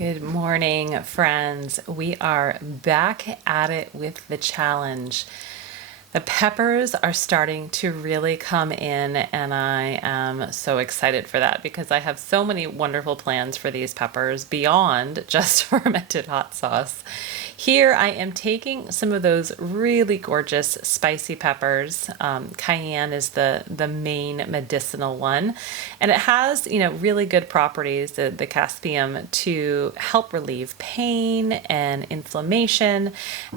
Good morning, friends. We are back at it with the challenge. The peppers are starting to really come in, and I am so excited for that because I have so many wonderful plans for these peppers beyond just fermented hot sauce. Here I am taking some of those really gorgeous spicy peppers. Cayenne is the main medicinal one, and it has, really good properties, the Caspium, to help relieve pain and inflammation.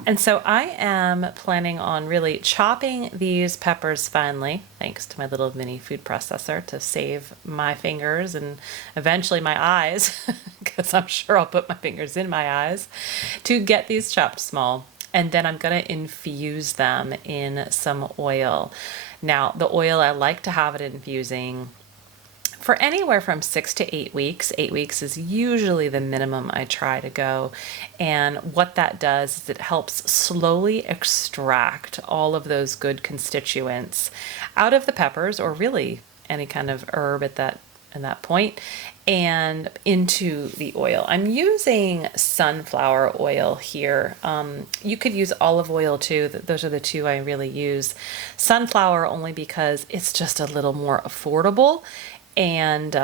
And so I am planning on really chopping these peppers finely, thanks to my little mini food processor to save my fingers and eventually my eyes, because I'm sure I'll put my fingers in my eyes, to get these chopped small. And then I'm going to infuse them in some oil. Now, the oil, I like to have it infusing for anywhere from 6 to 8 weeks. 8 weeks is usually the minimum I try to go. And what that does is it helps slowly extract all of those good constituents out of the peppers, or really any kind of herb at that point, and into the oil. I'm using sunflower oil here. You could use olive oil too. Those are the two I really use. Sunflower only because it's just a little more affordable. And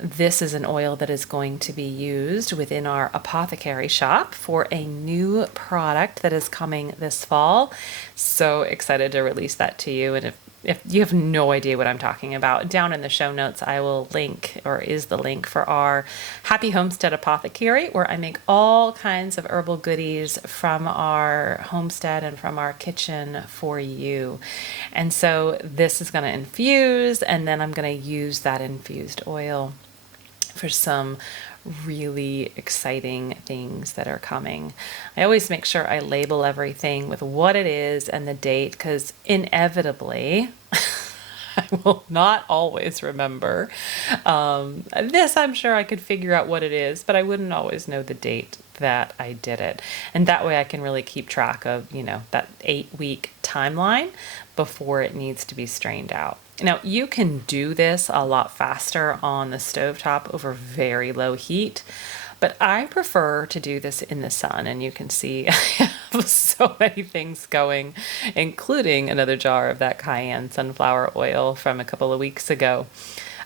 this is an oil that is going to be used within our apothecary shop for a new product that is coming this fall. So excited to release that to you. And if you have no idea what I'm talking about, down in the show notes, I will link, or is the link, for our Happy Homestead Apothecary, where I make all kinds of herbal goodies from our homestead and from our kitchen for you. And so this is going to infuse, and then I'm going to use that infused oil for some really exciting things that are coming. I always make sure I label everything with what it is and the date, because inevitably I will not always remember. This I'm sure I could figure out what it is, but I wouldn't always know the date that I did it. And that way I can really keep track of, that 8-week timeline before it needs to be strained out. Now, you can do this a lot faster on the stovetop over very low heat, but I prefer to do this in the sun, and you can see I have so many things going, including another jar of that cayenne sunflower oil from a couple of weeks ago.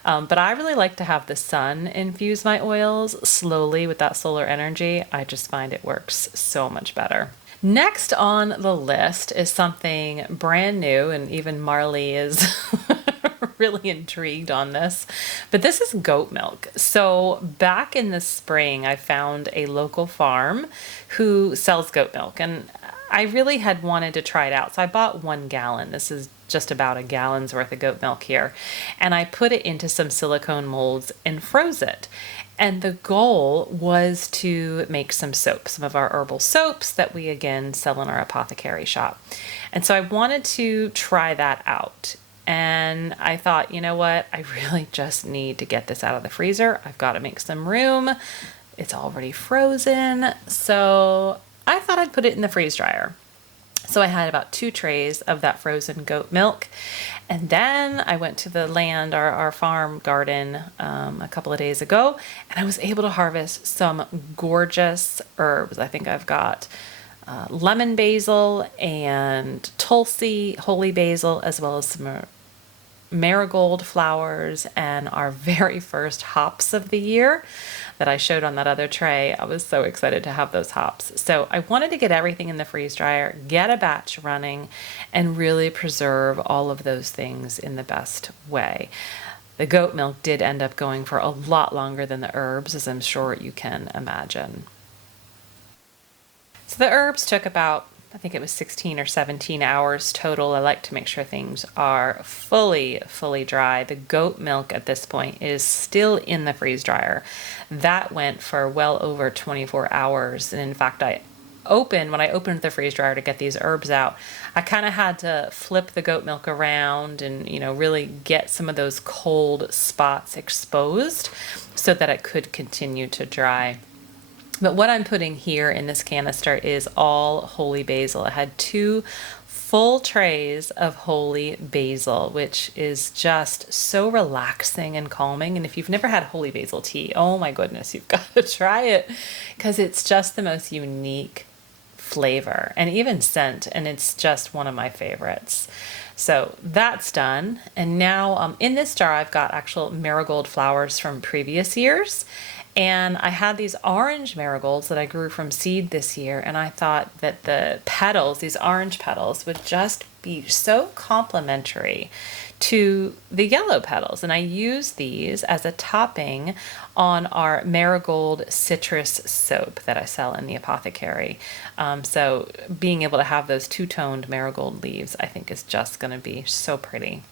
But I really like to have the sun infuse my oils slowly with that solar energy. I just find it works so much better. Next on the list is something brand new, and even Marley is really intrigued on this, but this is goat milk. So back in the spring, I found a local farm who sells goat milk, and I really had wanted to try it out. So I bought 1 gallon. This is just about a gallon's worth of goat milk here. And I put it into some silicone molds and froze it. And the goal was to make some soap, some of our herbal soaps that we again sell in our apothecary shop. And so I wanted to try that out. And I thought, you know what? I really just need to get this out of the freezer. I've got to make some room. It's already frozen. So I thought I'd put it in the freeze dryer. So I had about 2 trays of that frozen goat milk. And then I went to the land, our farm garden, a couple of days ago, and I was able to harvest some gorgeous herbs. I think I've got lemon basil and tulsi, holy basil, as well as some marigold flowers, and our very first hops of the year that I showed on that other tray. I was so excited to have those hops. So I wanted to get everything in the freeze dryer, get a batch running, and really preserve all of those things in the best way. The goat milk did end up going for a lot longer than the herbs, as I'm sure you can imagine. So the herbs took about, I think it was 16 or 17 hours total. I like to make sure things are fully dry. The goat milk at this point is still in the freeze dryer. That went for well over 24 hours. And in fact, when I opened the freeze dryer to get these herbs out, I kind of had to flip the goat milk around and, really get some of those cold spots exposed so that it could continue to dry. But what I'm putting here in this canister is all holy basil. It had 2 full trays of holy basil, which is just so relaxing and calming. And if you've never had holy basil tea, oh my goodness, you've got to try it, because it's just the most unique flavor and even scent, and it's just one of my favorites. So that's done. And now in this jar I've got actual marigold flowers from previous years, and I had these orange marigolds that I grew from seed this year, and I thought that the petals, these orange petals, would just be so complementary to the yellow petals. And I use these as a topping on our marigold citrus soap that I sell in the Apothecary. So being able to have those two-toned marigold leaves, I think, is just going to be so pretty.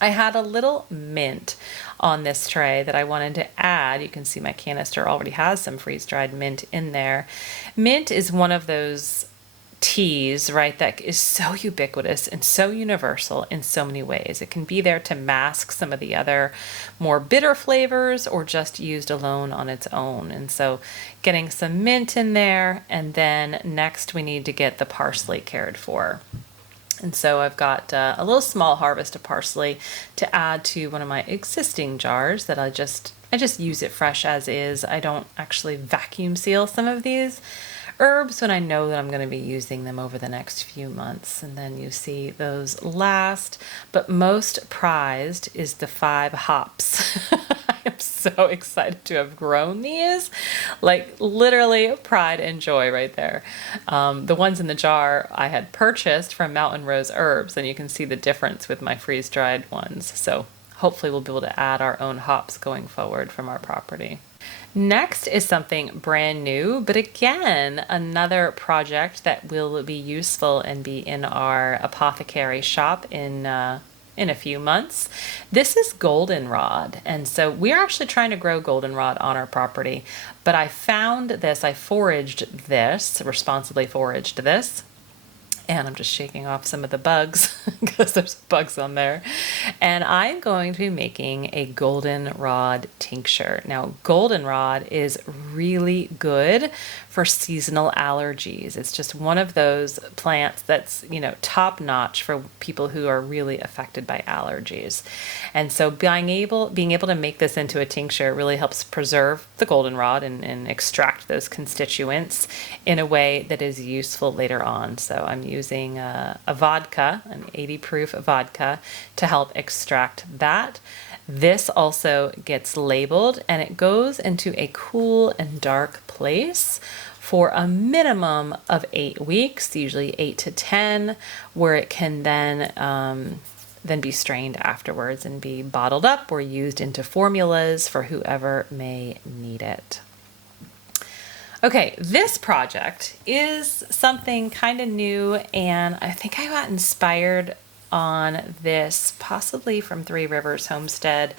I had a little mint on this tray that I wanted to add. You can see my canister already has some freeze-dried mint in there. Mint is one of those teas, right, that is so ubiquitous and so universal in so many ways. It can be there to mask some of the other more bitter flavors, or just used alone on its own. And so getting some mint in there, and then next we need to get the parsley cared for. And so I've got a little small harvest of parsley to add to one of my existing jars that I just use it fresh as is. I don't actually vacuum seal some of these herbs when I know that I'm going to be using them over the next few months. And then you see those last, but most prized is the 5 hops. I am so excited to have grown these, like literally pride and joy right there. The ones in the jar I had purchased from Mountain Rose Herbs, and you can see the difference with my freeze-dried ones. So hopefully we'll be able to add our own hops going forward from our property. Next is something brand new, but again, another project that will be useful and be in our apothecary shop in a few months. This is goldenrod, and so we're actually trying to grow goldenrod on our property, but I found this, I responsibly foraged this, and I'm just shaking off some of the bugs because there's bugs on there. And I'm going to be making a goldenrod tincture. Now, goldenrod is really good for seasonal allergies. It's just one of those plants that's, top notch for people who are really affected by allergies. And so being able to make this into a tincture really helps preserve the goldenrod and extract those constituents in a way that is useful later on. So I'm using a vodka, an 80 proof vodka, to help extract that. This also gets labeled, and it goes into a cool and dark place for a minimum of 8 weeks, usually 8 to 10, where it can then be strained afterwards and be bottled up or used into formulas for whoever may need it. Okay, this project is something kind of new, and I think I got inspired on this possibly from Three Rivers Homestead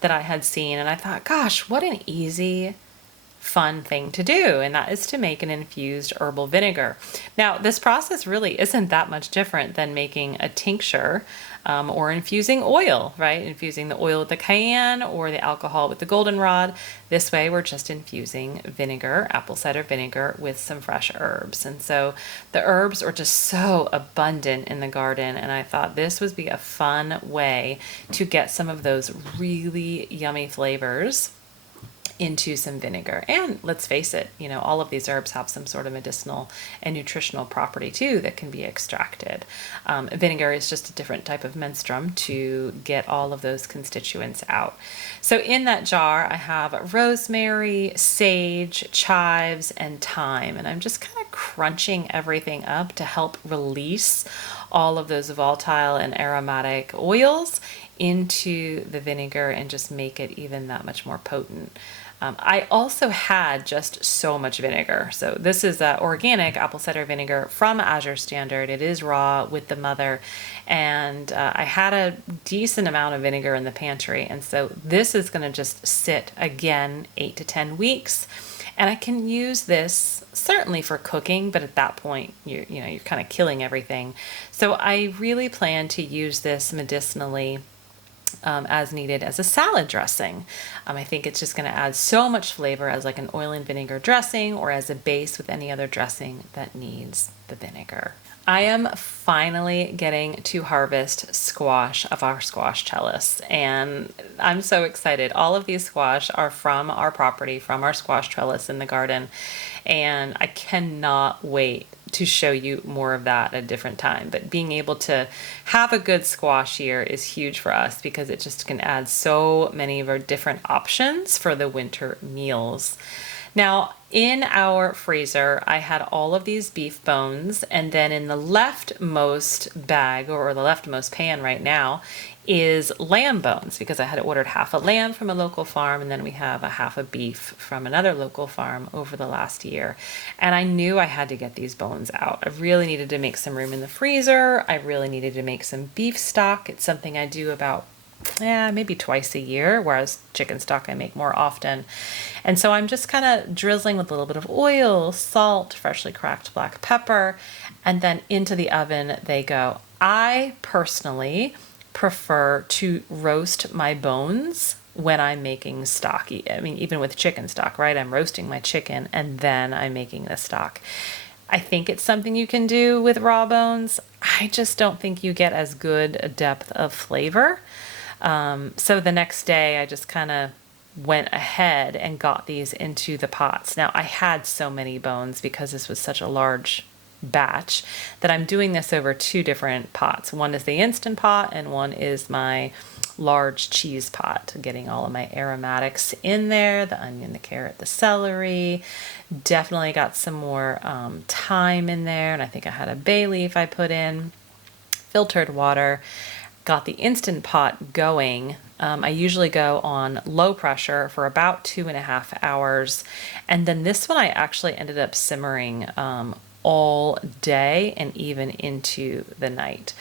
that I had seen, and I thought, gosh, what an easy, fun thing to do, and that is to make an infused herbal vinegar. Now, this process really isn't that much different than making a tincture or infusing oil, right? Infusing the oil with the cayenne or the alcohol with the goldenrod. This way, we're just infusing vinegar, apple cider vinegar, with some fresh herbs. And so the herbs are just so abundant in the garden, and I thought this would be a fun way to get some of those really yummy flavors into some vinegar. And let's face it, all of these herbs have some sort of medicinal and nutritional property too that can be extracted. Vinegar is just a different type of menstruum to get all of those constituents out. So in that jar, I have rosemary, sage, chives, and thyme, and I'm just kind of crunching everything up to help release all of those volatile and aromatic oils into the vinegar and just make it even that much more potent. I also had just so much vinegar. So this is organic apple cider vinegar from Azure Standard. It is raw with the mother, and I had a decent amount of vinegar in the pantry, and so this is going to just sit again 8 to 10 weeks. And I can use this certainly for cooking, but at that point, you're kind of killing everything. So I really plan to use this medicinally as needed as a salad dressing. I think it's just going to add so much flavor as like an oil and vinegar dressing, or as a base with any other dressing that needs the vinegar. I am finally getting to harvest squash of our squash trellis, and I'm so excited. All of these squash are from our property, from our squash trellis in the garden, and I cannot wait to show you more of that at a different time. But being able to have a good squash year is huge for us because it just can add so many of our different options for the winter meals. Now, in our freezer, I had all of these beef bones, and then in the leftmost bag, or the leftmost pan right now, is lamb bones because I had ordered half a lamb from a local farm, and then we have a half a beef from another local farm over the last year. And I knew I had to get these bones out. I really needed to make some room in the freezer. I really needed to make some beef stock. It's something I do about maybe twice a year, whereas chicken stock I make more often. And so I'm just kind of drizzling with a little bit of oil, salt, freshly cracked black pepper, and then into the oven they go. I personally prefer to roast my bones when I'm making stock. I mean, even with chicken stock, right? I'm roasting my chicken and then I'm making the stock. I think it's something you can do with raw bones. I just don't think you get as good a depth of flavor. So the next day I just kind of went ahead and got these into the pots. Now I had so many bones because this was such a large batch that I'm doing this over two different pots. One is the Instant Pot and one is my large cheese pot, getting all of my aromatics in there, the onion, the carrot, the celery. Definitely got some more thyme in there, and I think I had a bay leaf I put in, filtered water. Got the Instant Pot going. I usually go on low pressure for about 2.5 hours. And then this one I actually ended up simmering all day and even into the night.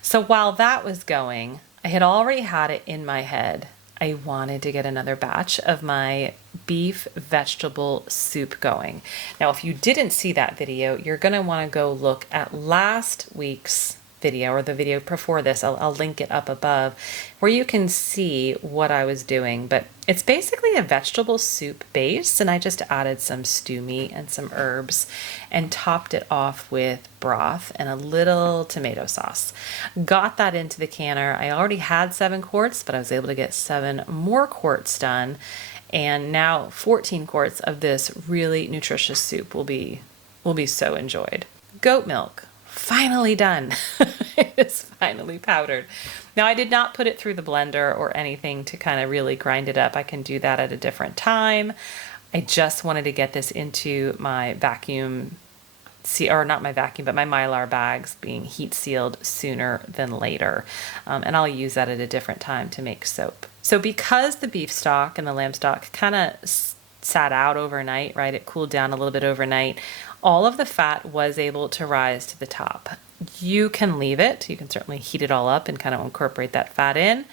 So while that was going, I had already had it in my head. I wanted to get another batch of my beef vegetable soup going. Now, if you didn't see that video, you're going to want to go look at last week's video or the video before this. I'll link it up above where you can see what I was doing, but it's basically a vegetable soup base, and I just added some stew meat and some herbs and topped it off with broth and a little tomato sauce. Got that into the canner. I already had 7 quarts, but I was able to get 7 more quarts done, and now 14 quarts of this really nutritious soup will be so enjoyed. Goat milk, finally done. It's finally powdered. Now I did not put it through the blender or anything to kind of really grind it up. I can do that at a different time. I just wanted to get this into my vacuum, or not my vacuum, but my Mylar bags being heat sealed sooner than later. And I'll use that at a different time to make soap. So because the beef stock and the lamb stock kind of sat out overnight, right? It cooled down a little bit overnight. All of the fat was able to rise to the top. You can leave it. You can certainly heat it all up and kind of incorporate that fat in.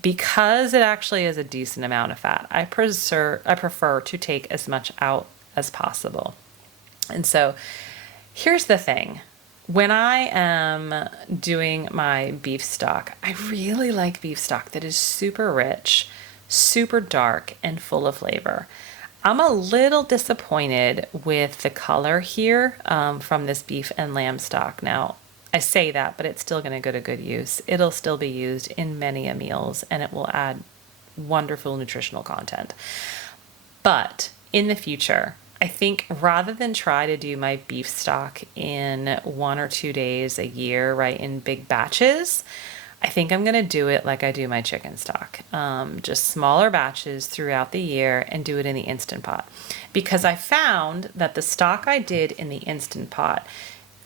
Because it actually is a decent amount of fat, I prefer to take as much out as possible. And so here's the thing. When I am doing my beef stock, I really like beef stock that is super rich, super dark, and full of flavor. I'm a little disappointed with the color here from this beef and lamb stock. Now, I say that, but it's still going to go to good use. It'll still be used in many a meals, and it will add wonderful nutritional content. But in the future, I think rather than try to do my beef stock in 1 or 2 days a year, right, in big batches, I think I'm going to do it like I do my chicken stock, just smaller batches throughout the year and do it in the Instant Pot. Because I found that the stock I did in the Instant Pot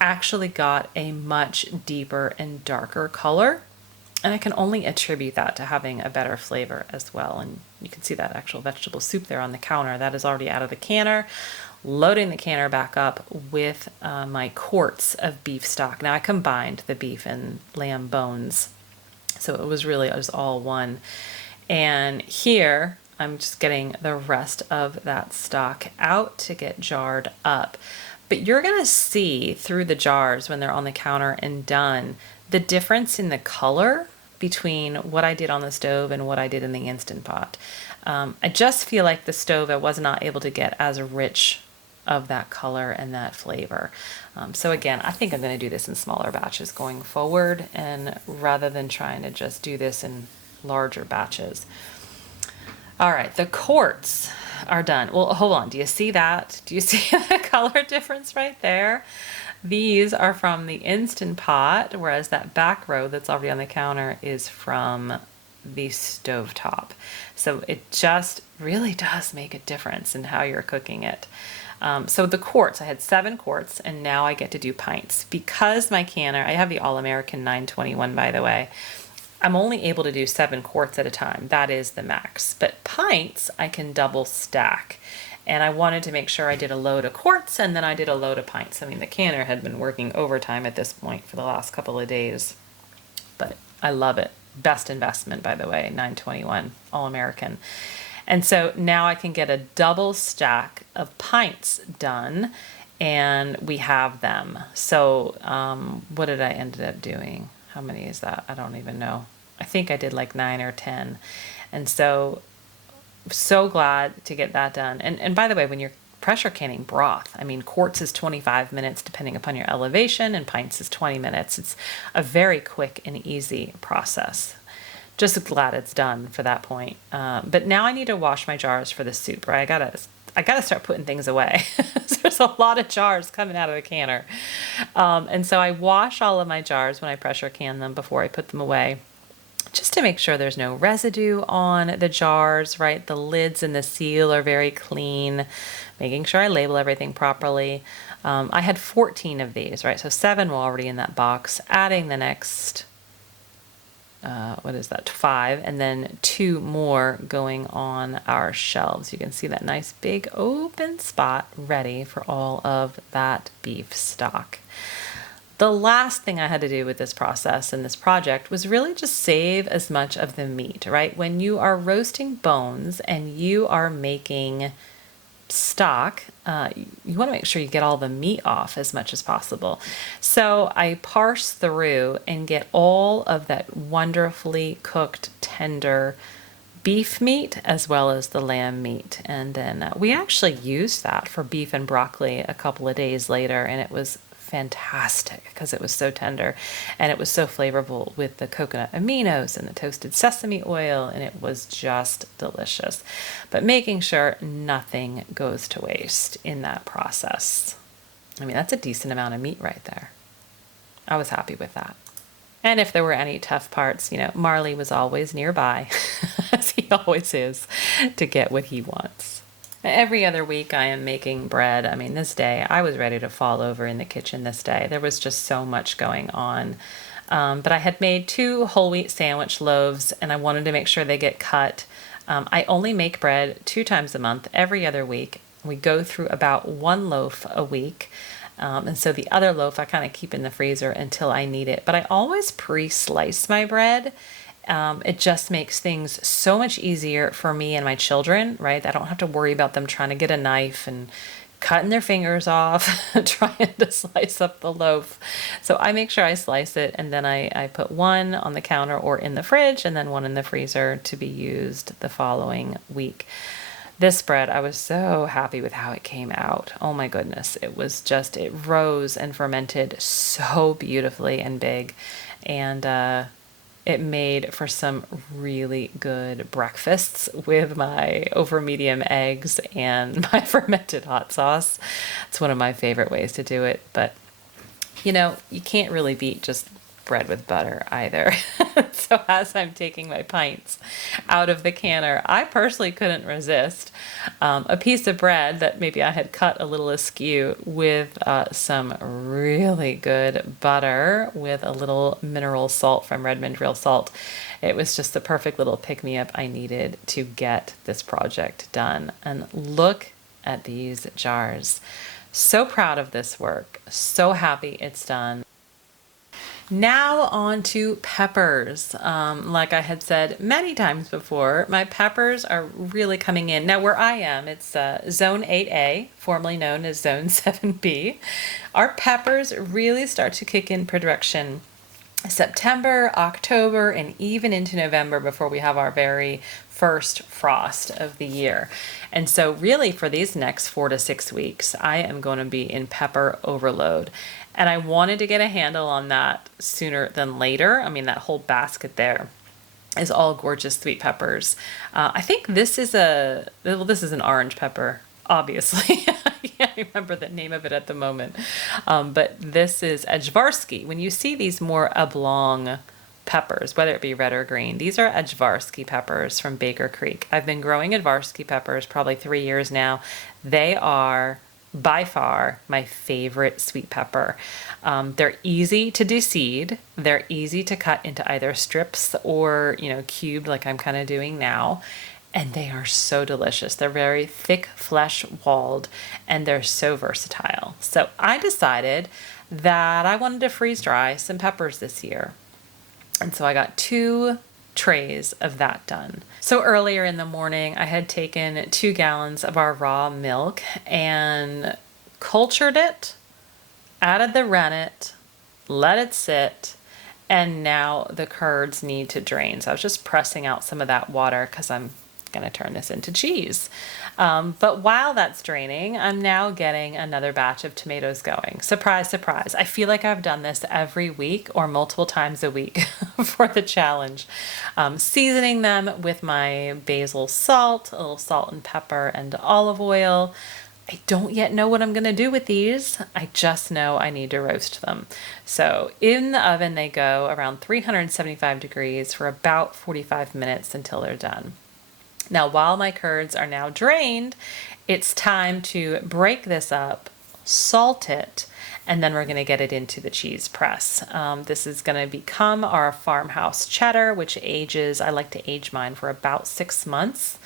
actually got a much deeper and darker color. And I can only attribute that to having a better flavor as well. And you can see that actual vegetable soup there on the counter. That is already out of the canner. Loading the canner back up with my quarts of beef stock. Now I combined the beef and lamb bones, so it was all one. And here I'm just getting the rest of that stock out to get jarred up. But you're gonna see through the jars when they're on the counter and done, the difference in the color between what I did on the stove and what I did in the Instant Pot. I just feel like the stove, I was not able to get as rich of that color and that flavor. So again, I think I'm going to do this in smaller batches going forward, and rather than trying to just do this in larger batches. All right, the quarts are done. Well, hold on. Do you see that? Do you see the color difference right there? These are from the Instant Pot, whereas that back row that's already on the counter is from the stovetop. So it just really does make a difference in how you're cooking it. So the quarts, I had 7 quarts, and now I get to do pints. Because my canner, I have the All-American 921, by the way, I'm only able to do 7 quarts at a time. That is the max. But pints, I can double stack. And I wanted to make sure I did a load of quarts and then I did a load of pints. I mean, the canner had been working overtime at this point for the last couple of days. But I love it. Best investment, by the way, 921 All-American. And so now I can get a double stack of pints done, and we have them. So what did I end up doing? How many is that? I don't even know. I think I did like 9 or 10. And so glad to get that done. And by the way, when you're pressure canning broth, I mean, quarts is 25 minutes depending upon your elevation, and pints is 20 minutes. It's a very quick and easy process. Just glad it's done for that point. But now I need to wash my jars for the soup, right? I gotta start putting things away. There's a lot of jars coming out of the canner. And so I wash all of my jars when I pressure can them before I put them away, just to make sure there's no residue on the jars, right? The lids and the seal are very clean, making sure I label everything properly. I had 14 of these, right? So 7 were already in that box, adding the next, 5, and then 2 more going on our shelves. You can see that nice big open spot ready for all of that beef stock. The last thing I had to do with this process and this project was really just save as much of the meat, right? When you are roasting bones and you are making stock, you want to make sure you get all the meat off as much as possible. So I parse through and get all of that wonderfully cooked, tender beef meat as well as the lamb meat. And then we actually used that for beef and broccoli a couple of days later, and it was fantastic because it was so tender and it was so flavorful with the coconut aminos and the toasted sesame oil, and it was just delicious. But making sure nothing goes to waste in that process. I mean, that's a decent amount of meat right there. I was happy with that. And if there were any tough parts, Marley was always nearby, as he always is, to get what he wants. Every other week I am making bread. I mean, this day I was ready to fall over in the kitchen this day. There was just so much going on. But I had made 2 whole wheat sandwich loaves, and I wanted to make sure they get cut. I only make bread 2 times a month, every other week. We go through about 1 loaf a week. And so the other loaf I kind of keep in the freezer until I need it. But I always pre-slice my bread. It just makes things so much easier for me and my children, right? I don't have to worry about them trying to get a knife and cutting their fingers off, trying to slice up the loaf. So I make sure I slice it, and then I put 1 on the counter or in the fridge, and then 1 in the freezer to be used the following week. This bread, I was so happy with how it came out. Oh my goodness. It rose and fermented so beautifully and big. And it made for some really good breakfasts with my over medium eggs and my fermented hot sauce. It's one of my favorite ways to do it. But, you can't really beat just bread with butter either. So as I'm taking my pints out of the canner, I personally couldn't resist a piece of bread that maybe I had cut a little askew with some really good butter with a little mineral salt from Redmond Real Salt. It was just the perfect little pick-me-up I needed to get this project done. And look at these jars. So proud of this work. So happy it's done. Now on to peppers. Like I had said many times before, my peppers are really coming in. Now where I am, it's Zone 8A, formerly known as Zone 7B. Our peppers really start to kick in production September, October, and even into November before we have our very first frost of the year. And so really for these next 4 to 6 weeks, I am going to be in pepper overload. And I wanted to get a handle on that sooner than later. I mean, that whole basket there is all gorgeous sweet peppers. I think this is this is an orange pepper, obviously. I can't remember the name of it at the moment. But this is Ajvarsky. When you see these more oblong peppers, whether it be red or green, these are Ajvarsky peppers from Baker Creek. I've been growing Ajvarsky peppers probably 3 years now. They are by far my favorite sweet pepper. They're easy to deseed. They're easy to cut into either strips or, cubed like I'm kind of doing now. And they are so delicious. They're very thick, flesh-walled, and they're so versatile. So I decided that I wanted to freeze dry some peppers this year. And so I got 2 trays of that done. So earlier in the morning, I had taken 2 gallons of our raw milk and cultured it, added the rennet, let it sit, and now the curds need to drain. So I was just pressing out some of that water because I'm going to turn this into cheese. But while that's draining, I'm now getting another batch of tomatoes going. Surprise, surprise. I feel like I've done this every week or multiple times a week for the challenge. Seasoning them with my basil salt, a little salt and pepper and olive oil. I don't yet know what I'm going to do with these. I just know I need to roast them. So in the oven they go around 375 degrees for about 45 minutes until they're done. Now, while my curds are now drained, it's time to break this up, salt it, and then we're going to get it into the cheese press. This is going to become our farmhouse cheddar, which ages, I like to age mine for about 6 months.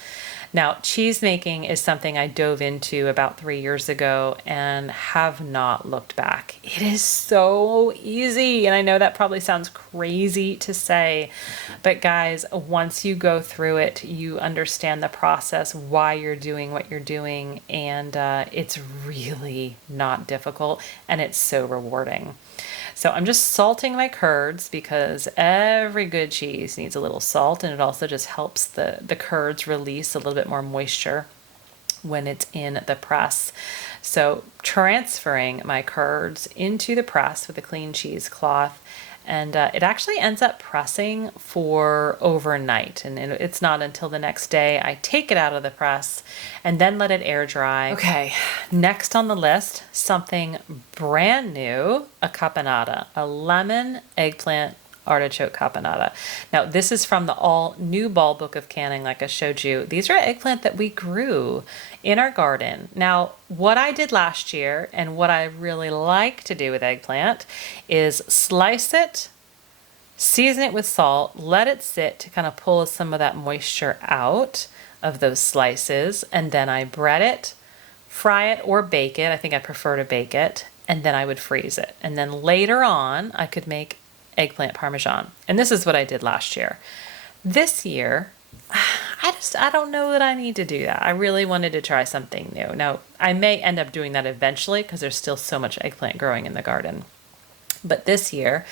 Now, cheese making is something I dove into about 3 years ago and have not looked back. It is so easy, and I know that probably sounds crazy to say, but guys, once you go through it, you understand the process, why you're doing what you're doing, and it's really not difficult, and it's so rewarding. So I'm just salting my curds because every good cheese needs a little salt, and it also just helps the curds release a little bit more moisture when it's in the press. So transferring my curds into the press with a clean cheesecloth, and it actually ends up pressing for overnight, and it's not until the next day I take it out of the press and then let it air dry. Okay, next on the list, something brand new, a caponata, a lemon eggplant artichoke caponata. Now this is from the all new Ball Book of Canning, like I showed you. These are eggplant that we grew in our garden. Now what I did last year and what I really like to do with eggplant is slice it, season it with salt, let it sit to kind of pull some of that moisture out of those slices, and then I bread it, fry it, or bake it. I think I prefer to bake it, and then I would freeze it. And then later on I could make eggplant parmesan. And this is what I did last year. This year, I don't know that I need to do that. I really wanted to try something new. Now, I may end up doing that eventually because there's still so much eggplant growing in the garden. But this year,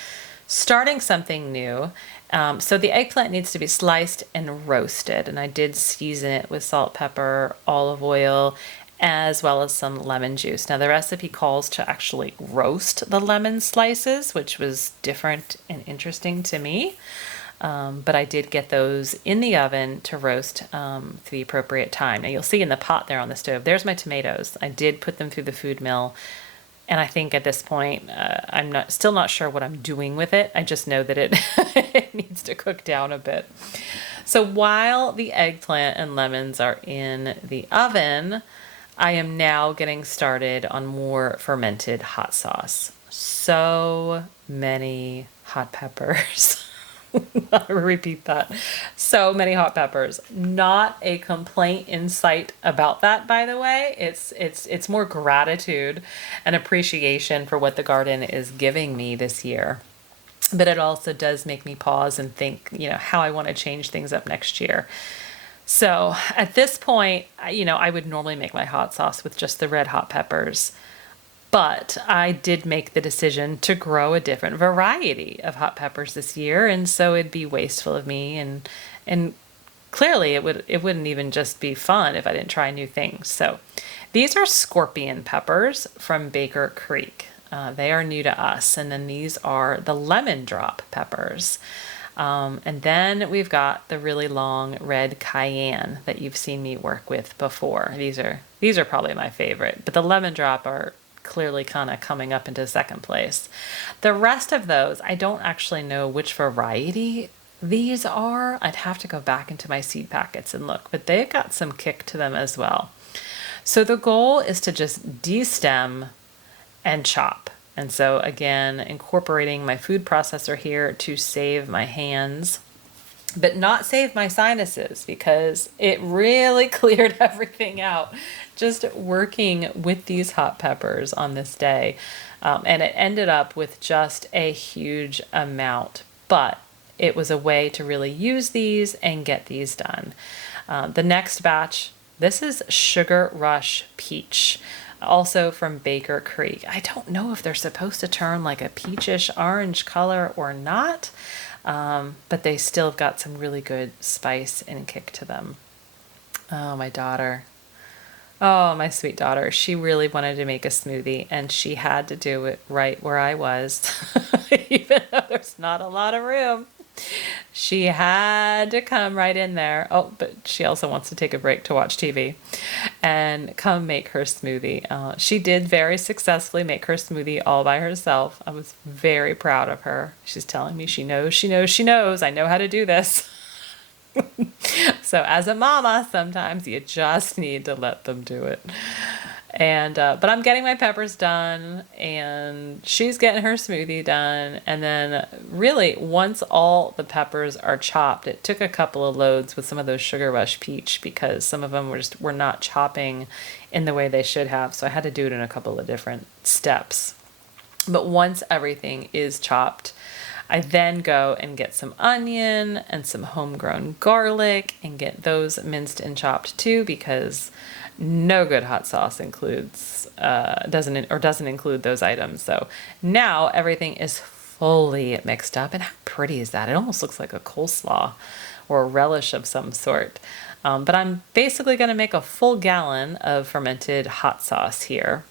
starting something new. So the eggplant needs to be sliced and roasted. And I did season it with salt, pepper, olive oil, as well as some lemon juice. Now the recipe calls to actually roast the lemon slices, which was different and interesting to me. But I did get those in the oven to roast to the appropriate time. Now you'll see in the pot there on the stove, there's my tomatoes. I did put them through the food mill. And I think at this point, I'm still not sure what I'm doing with it. I just know that it, it needs to cook down a bit. So while the eggplant and lemons are in the oven, I am now getting started on more fermented hot sauce. So many hot peppers. I'll repeat that. So many hot peppers. Not a complaint in sight about that, by the way. It's more gratitude and appreciation for what the garden is giving me this year. But it also does make me pause and think, how I want to change things up next year. So at this point, I would normally make my hot sauce with just the red hot peppers, but I did make the decision to grow a different variety of hot peppers this year, and so it'd be wasteful of me and clearly it wouldn't even just be fun if I didn't try new things. So these are scorpion peppers from Baker Creek. They are new to us. And then these are the lemon drop peppers. And then we've got the really long red cayenne that you've seen me work with before. These are probably my favorite, but the lemon drop are clearly kind of coming up into second place. The rest of those, I don't actually know which variety these are. I'd have to go back into my seed packets and look, but they've got some kick to them as well. So the goal is to just destem and chop. And so again, incorporating my food processor here to save my hands, but not save my sinuses, because it really cleared everything out just working with these hot peppers on this day. And it ended up with just a huge amount, but it was a way to really use these and get these done. The next batch, this is Sugar Rush Peach, also from Baker Creek. I don't know if they're supposed to turn like a peachish orange color or not, but they still have got some really good spice and kick to them. Oh, my daughter. Oh, my sweet daughter. She really wanted to make a smoothie, and she had to do it right where I was, even though there's not a lot of room. She had to come right in there. Oh, but she also wants to take a break to watch TV and come make her smoothie. She did very successfully make her smoothie all by herself. I was very proud of her. She's telling me she knows. I know how to do this. So as a mama, sometimes you just need to let them do it. And but I'm getting my peppers done, and she's getting her smoothie done. And then really, once all the peppers are chopped, it took a couple of loads with some of those Sugar Rush Peach, because some of them were not chopping in the way they should have. So I had to do it in a couple of different steps. But once everything is chopped, I then go and get some onion and some homegrown garlic and get those minced and chopped too, because no good hot sauce doesn't include those items. So now everything is fully mixed up, and how pretty is that? It almost looks like a coleslaw or a relish of some sort. But I'm basically going to make a full gallon of fermented hot sauce here.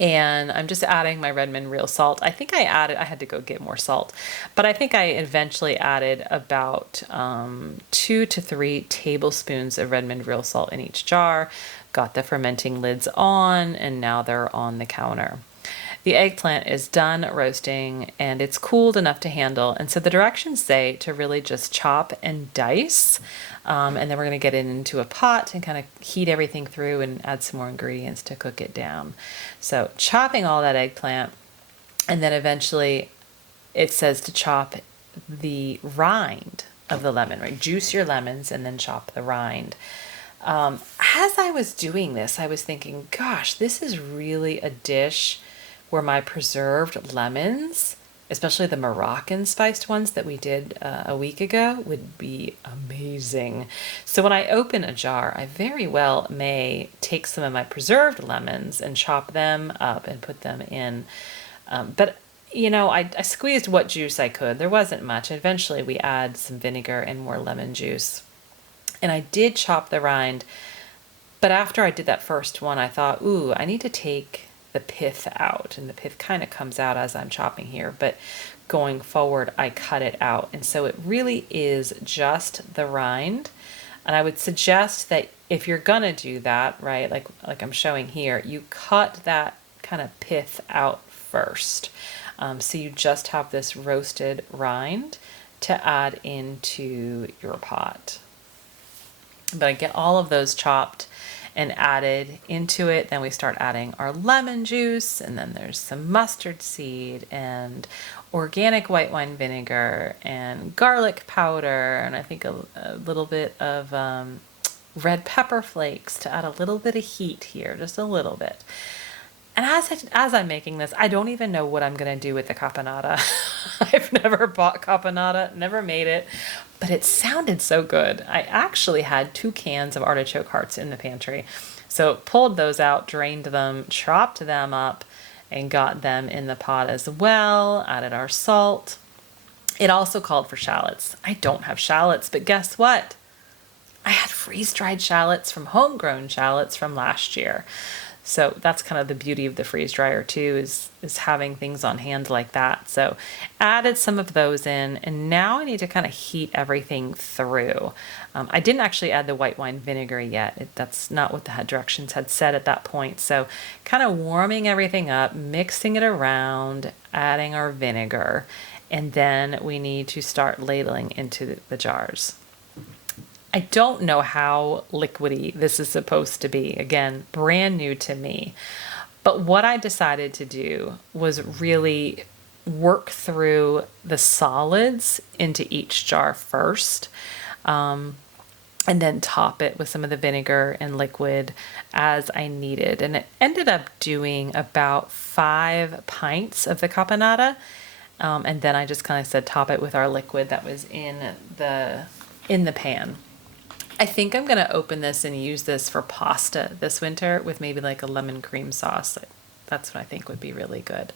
And I'm just adding my Redmond real salt. I think I had to go get more salt, but I think I eventually added about 2 to 3 tablespoons of Redmond real salt in each jar, got the fermenting lids on, and now they're on the counter. The eggplant is done roasting, and it's cooled enough to handle. And so the directions say to really just chop and dice. And then we're going to get it into a pot and kind of heat everything through and add some more ingredients to cook it down. So chopping all that eggplant, and then eventually it says to chop the rind of the lemon, right? Juice your lemons and then chop the rind. As I was doing this, I was thinking, gosh, this is really a dish where my preserved lemons, especially the Moroccan spiced ones that we did a week ago, would be amazing. So when I open a jar, I very well may take some of my preserved lemons and chop them up and put them in. But you know, I squeezed what juice I could. There wasn't much. Eventually we add some vinegar and more lemon juice. And I did chop the rind, but after I did that first one, I thought, ooh, I need to take the pith out, and the pith kind of comes out as I'm chopping here, but going forward I cut it out, and so it really is just the rind. And I would suggest that if you're gonna do that, right, like I'm showing here, you cut that kind of pith out first, so you just have this roasted rind to add into your pot. But I get all of those chopped and added into it. Then we start adding our lemon juice, and then there's some mustard seed and organic white wine vinegar and garlic powder, and I think a little bit of red pepper flakes to add a little bit of heat here, just a little bit. And as I'm making this, I don't even know what I'm going to do with the caponata. I've never bought caponata, never made it, but it sounded so good. I actually had 2 cans of artichoke hearts in the pantry. So pulled those out, drained them, chopped them up, and got them in the pot as well, added our salt. It also called for shallots. I don't have shallots, but guess what? I had freeze-dried shallots from homegrown shallots from last year. So that's kind of the beauty of the freeze dryer too, is having things on hand like that. So added some of those in, and now I need to kind of heat everything through. I didn't actually add the white wine vinegar yet. That's not what the directions had said at that point. So kind of warming everything up, mixing it around, adding our vinegar, and then we need to start ladling into the jars. I don't know how liquidy this is supposed to be. Again, brand new to me. But what I decided to do was really work through the solids into each jar first, and then top it with some of the vinegar and liquid as I needed. And it ended up doing about 5 pints of the caponata. And then I just kind of said top it with our liquid that was in the pan. I think I'm going to open this and use this for pasta this winter with maybe like a lemon cream sauce. That's what I think would be really good.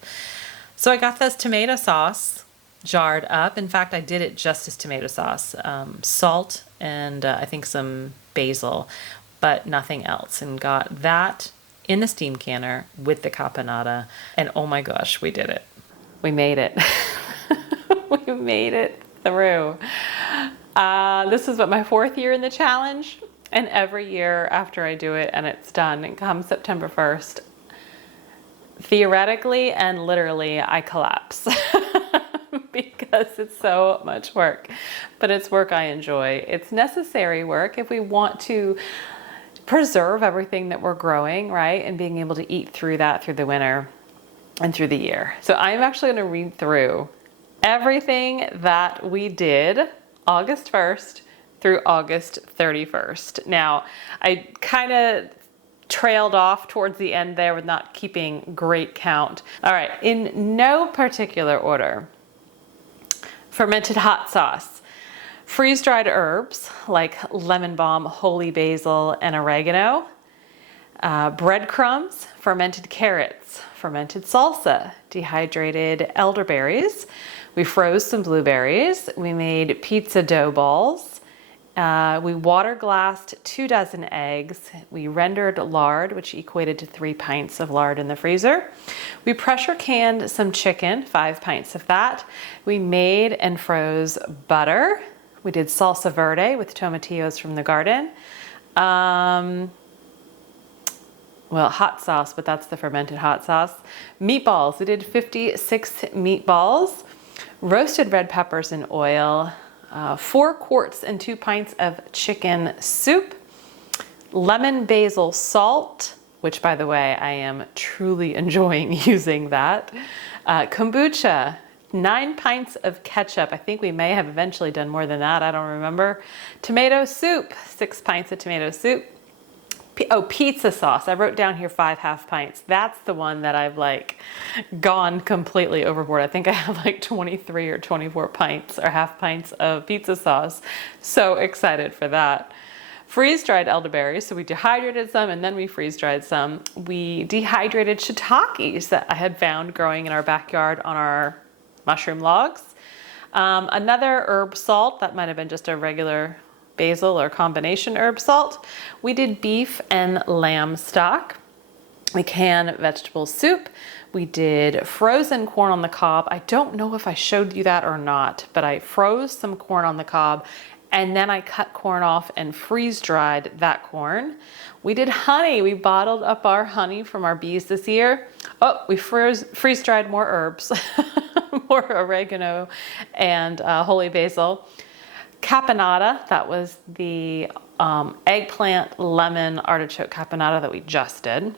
So I got this tomato sauce jarred up. In fact, I did it just as tomato sauce, salt and I think some basil, but nothing else. And got that in the steam canner with the caponata. And oh my gosh, we did it. We made it. We made it through. This is my 4th year in the challenge, and every year after I do it and it's done, and come September 1st, theoretically and literally I collapse because it's so much work, but it's work I enjoy. It's necessary work if we want to preserve everything that we're growing, right? And being able to eat through that through the winter and through the year. So I'm actually going to read through everything that we did August 1st through August 31st. Now, I kind of trailed off towards the end there with not keeping great count. All right, in no particular order. Fermented hot sauce, freeze-dried herbs like lemon balm, holy basil, and oregano, breadcrumbs, fermented carrots, fermented salsa, dehydrated elderberries. We froze some blueberries. We made pizza dough balls. We water glassed 2 dozen eggs. We rendered lard, which equated to 3 pints of lard in the freezer. We pressure canned some chicken, 5 pints of that. We made and froze butter. We did salsa verde with tomatillos from the garden. Well, hot sauce, but that's the fermented hot sauce. Meatballs, we did 56 meatballs. Roasted red peppers in oil, 4 quarts and 2 pints of chicken soup, lemon basil salt, which by the way, I am truly enjoying using that, kombucha, 9 pints of ketchup. I think we may have eventually done more than that, I don't remember. Tomato soup, 6 pints of tomato soup. Pizza sauce. I wrote down here 5 half pints. That's the one that I've like gone completely overboard. I think I have like 23 or 24 pints or half pints of pizza sauce. So excited for that. Freeze-dried elderberries. So we dehydrated some and then we freeze-dried some. We dehydrated shiitakes that I had found growing in our backyard on our mushroom logs. Another herb salt. That might have been just a regular basil or combination herb salt. We did beef and lamb stock. We canned vegetable soup. We did frozen corn on the cob. I don't know if I showed you that or not, but I froze some corn on the cob and then I cut corn off and freeze-dried that corn. We did honey. We bottled up our honey from our bees this year. Oh, we freeze-dried more herbs, more oregano and holy basil. Caponata, that was the eggplant lemon artichoke caponata that we just did.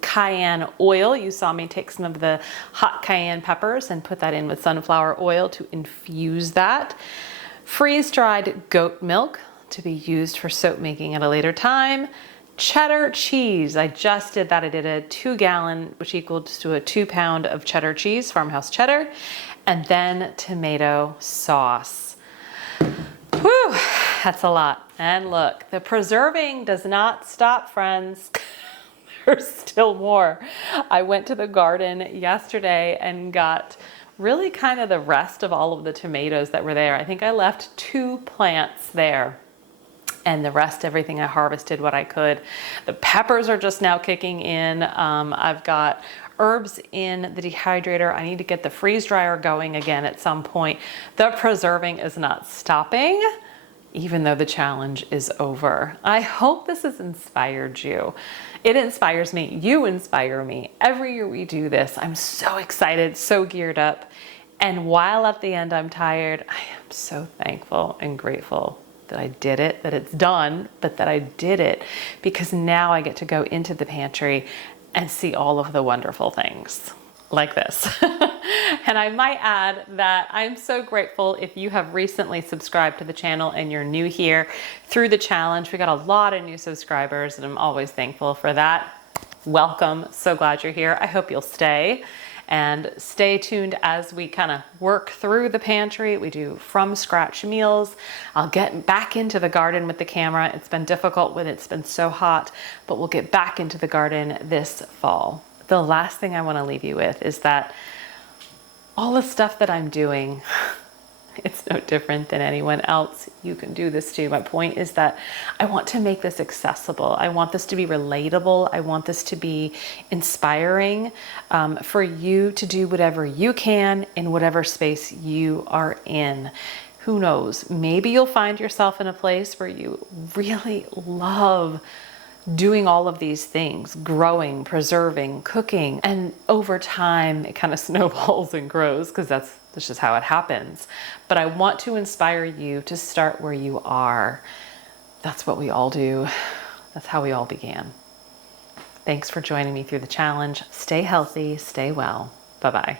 Cayenne oil, you saw me take some of the hot cayenne peppers and put that in with sunflower oil to infuse that. Freeze-dried goat milk to be used for soap making at a later time. Cheddar cheese, I just did that. I did a 2-gallon, which equals to a 2 pound of cheddar cheese, farmhouse cheddar, and then tomato sauce. Whew, that's a lot. And look, the preserving does not stop, friends. There's still more. I went to the garden yesterday and got really kind of the rest of all of the tomatoes that were there. I think I left 2 plants there. and the rest, everything I harvested what I could. The peppers are just now kicking in. I've got herbs in the dehydrator. I need to get the freeze dryer going again at some point. The preserving is not stopping, even though the challenge is over. I hope this has inspired you. It inspires me. You inspire me. Every year we do this. I'm so excited, so geared up. And while at the end I'm tired, I am so thankful and grateful that I did it, that it's done, but that I did it, because now I get to go into the pantry and see all of the wonderful things like this. And I might add that I'm so grateful if you have recently subscribed to the channel and you're new here through the challenge. We got a lot of new subscribers and I'm always thankful for that. Welcome, so glad you're here. I hope you'll stay. And stay tuned as we kind of work through the pantry. We do from scratch meals. I'll get back into the garden with the camera. It's been difficult when it's been so hot, but we'll get back into the garden this fall. The last thing I want to leave you with is that all the stuff that I'm doing, it's no different than anyone else. You can do this too. My point is that I want to make this accessible. I want this to be relatable. I want this to be inspiring for you to do whatever you can in whatever space you are in. Who knows? Maybe you'll find yourself in a place where you really love doing all of these things, growing, preserving, cooking, and over time it kind of snowballs and grows, because that's just how it happens. But I want to inspire you to start where you are. That's what we all do. That's how we all began. Thanks for joining me through the challenge. Stay healthy, stay well. Bye-bye.